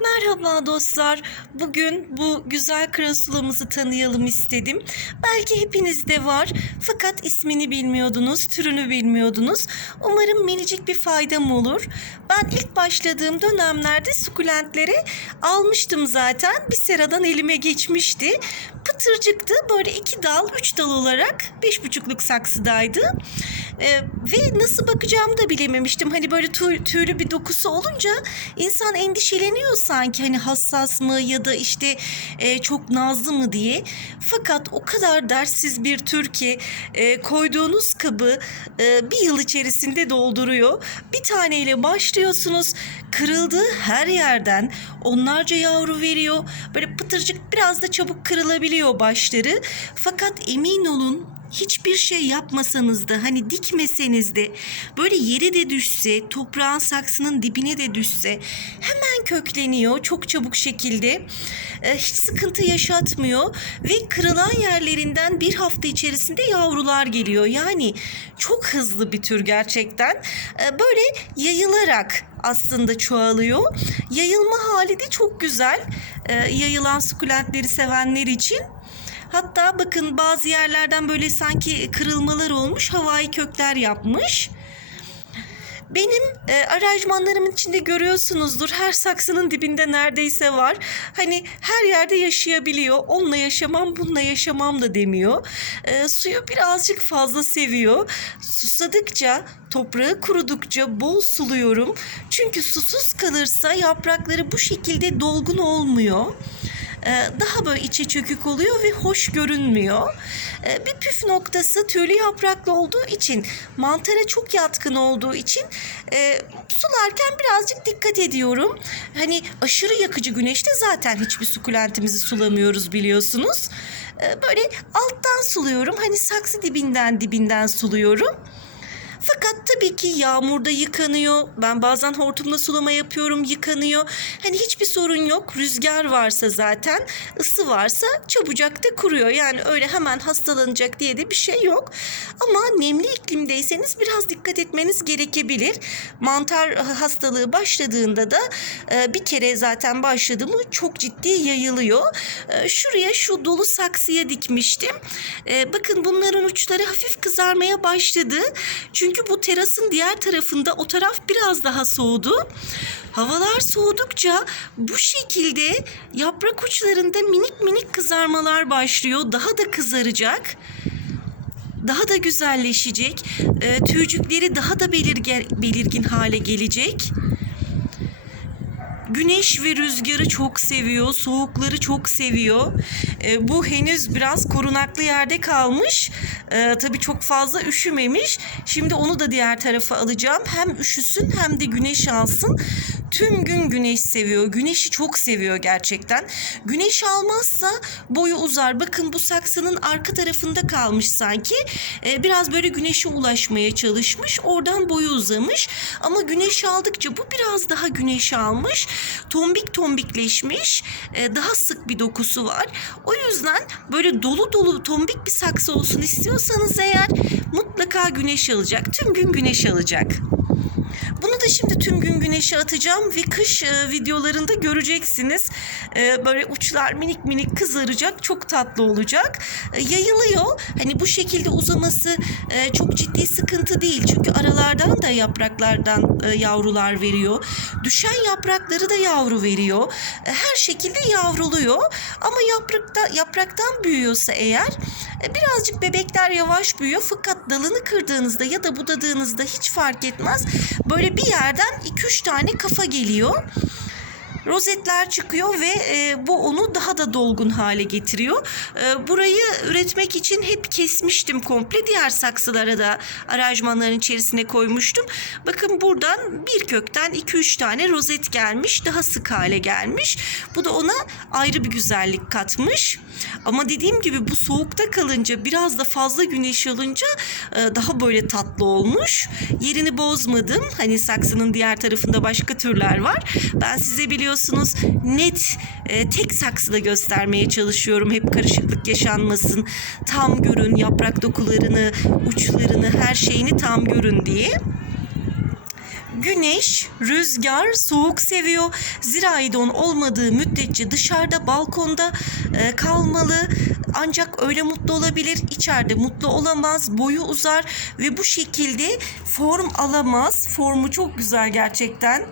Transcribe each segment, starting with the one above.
Merhaba dostlar. Bugün bu güzel krasulamızı tanıyalım istedim. Belki hepinizde var fakat ismini bilmiyordunuz, türünü bilmiyordunuz. Umarım minicik bir faydam olur. Ben ilk başladığım dönemlerde sukulentleri almıştım zaten. Bir seradan elime geçmişti. Pıtırcıktı. Böyle iki dal, üç dal olarak beş buçukluk saksıdaydı. Ee, ve nasıl bakacağımı da bilememiştim. Hani böyle tüy- tüylü bir dokusu olunca insan endişeleniyor sanki hani hassas mı ya da işte e, çok nazlı mı diye. Fakat o kadar derssiz bir tür ki e, koyduğunuz kabı e, bir yıl içerisinde dolduruyor. Bir taneyle başlıyorsunuz. Kırıldığı her yerden onlarca yavru veriyor. Böyle pıtırcık biraz da çabuk kırılabiliyor başları. Fakat emin olun hiçbir şey yapmasanız da hani dikmeseniz de böyle yere de düşse toprağın saksının dibine de düşse hemen kökleniyor çok çabuk şekilde. Ee, hiç sıkıntı yaşatmıyor ve kırılan yerlerinden bir hafta içerisinde yavrular geliyor. Yani çok hızlı bir tür gerçekten. Ee, böyle yayılarak aslında çoğalıyor. Yayılma hali de çok güzel. Ee, yayılan sukulentleri sevenler için Hatta bakın bazı yerlerden böyle sanki kırılmalar olmuş, havai kökler yapmış. Benim e, aranjmanlarımın içinde görüyorsunuzdur her saksının dibinde neredeyse var. Hani her yerde yaşayabiliyor. Onunla yaşamam, bununla yaşamam da demiyor. E, suyu birazcık fazla seviyor. Susadıkça, toprağı kurudukça bol suluyorum. Çünkü susuz kalırsa yaprakları bu şekilde dolgun olmuyor daha böyle içe çökük oluyor ve hoş görünmüyor. E, Bir püf noktası tüylü yapraklı olduğu için mantara çok yatkın olduğu için e, sularken birazcık dikkat ediyorum. Hani aşırı yakıcı güneşte zaten hiçbir sukulentimizi sulamıyoruz biliyorsunuz. E, Böyle alttan suluyorum. Hani saksı dibinden dibinden suluyorum. Fakat tabii ki yağmurda yıkanıyor. Ben bazen hortumla sulama yapıyorum, yıkanıyor. Hani hiçbir sorun yok. Rüzgar varsa zaten, ısı varsa çabucak da kuruyor. Yani öyle hemen hastalanacak diye de bir şey yok. Ama nemli iklimdeyseniz biraz dikkat etmeniz gerekebilir. Mantar hastalığı başladığında da e, bir kere zaten başladı mı çok ciddi yayılıyor. E, Şuraya şu dolu saksıya dikmiştim. E, Bakın bunların uçları hafif kızarmaya başladı. Çünkü bu terasın diğer tarafında o taraf biraz daha soğudu. Havalar soğudukça bu şekilde yaprak uçlarında minik minik kızarmalar başlıyor. Daha da kızaracak. Daha da güzelleşecek. E, tüycükleri daha da belirgen, belirgin hale gelecek. Güneş ve rüzgarı çok seviyor, soğukları çok seviyor. E, bu henüz biraz korunaklı yerde kalmış. E, tabii çok fazla üşümemiş. Şimdi onu da diğer tarafa alacağım. Hem üşüsün hem de güneş alsın. Tüm gün güneş seviyor. Güneşi çok seviyor gerçekten. Güneş almazsa boyu uzar. Bakın bu saksının arka tarafında kalmış sanki. E, biraz böyle güneşe ulaşmaya çalışmış. Oradan boyu uzamış. Ama güneş aldıkça bu biraz daha güneş almış. Tombik tombikleşmiş. E, daha sık bir dokusu var. O yüzden böyle dolu dolu tombik bir saksı olsun istiyorsanız eğer mutlaka güneş alacak. Tüm gün güneş alacak. Bunu da şimdi tüm gün güneşe atacağım ve kış e, videolarında göreceksiniz. E, böyle uçlar minik minik kızaracak. Çok tatlı olacak. E, yayılıyor. Hani bu şekilde uzaması çok ciddi sıkıntı değil. Çünkü aralardan da yapraklardan yavrular veriyor. Düşen yaprakları da yavru veriyor. Her şekilde yavruluyor. Ama yaprakta yapraktan büyüyorsa eğer birazcık bebekler yavaş büyüyor. Fakat dalını kırdığınızda ya da budadığınızda hiç fark etmez. Böyle bir yerden 2-3 tane kafa geliyor. Rozetler çıkıyor ve e, bu onu daha da dolgun hale getiriyor. E, burayı üretmek için hep kesmiştim komple. Diğer saksılara da aranjmanların içerisine koymuştum. Bakın buradan bir kökten 2-3 tane rozet gelmiş. Daha sık hale gelmiş. Bu da ona ayrı bir güzellik katmış. Ama dediğim gibi bu soğukta kalınca biraz da fazla güneş alınca e, daha böyle tatlı olmuş. Yerini bozmadım. Hani saksının diğer tarafında başka türler var. Ben size biliyorsunuz net e, tek saksıda göstermeye çalışıyorum. Hep karışıklık yaşanmasın. Tam görün yaprak dokularını, uçlarını, her şeyini tam görün diye güneş, rüzgar, soğuk seviyor. Ziraidon olmadığı müddetçe dışarıda balkonda e, kalmalı. Ancak öyle mutlu olabilir. İçeride mutlu olamaz. Boyu uzar ve bu şekilde form alamaz. Formu çok güzel gerçekten.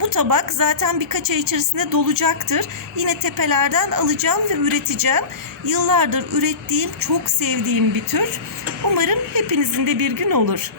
Bu tabak zaten birkaç ay içerisinde dolacaktır. Yine tepelerden alacağım ve üreteceğim. Yıllardır ürettiğim, çok sevdiğim bir tür. Umarım hepinizin de bir gün olur.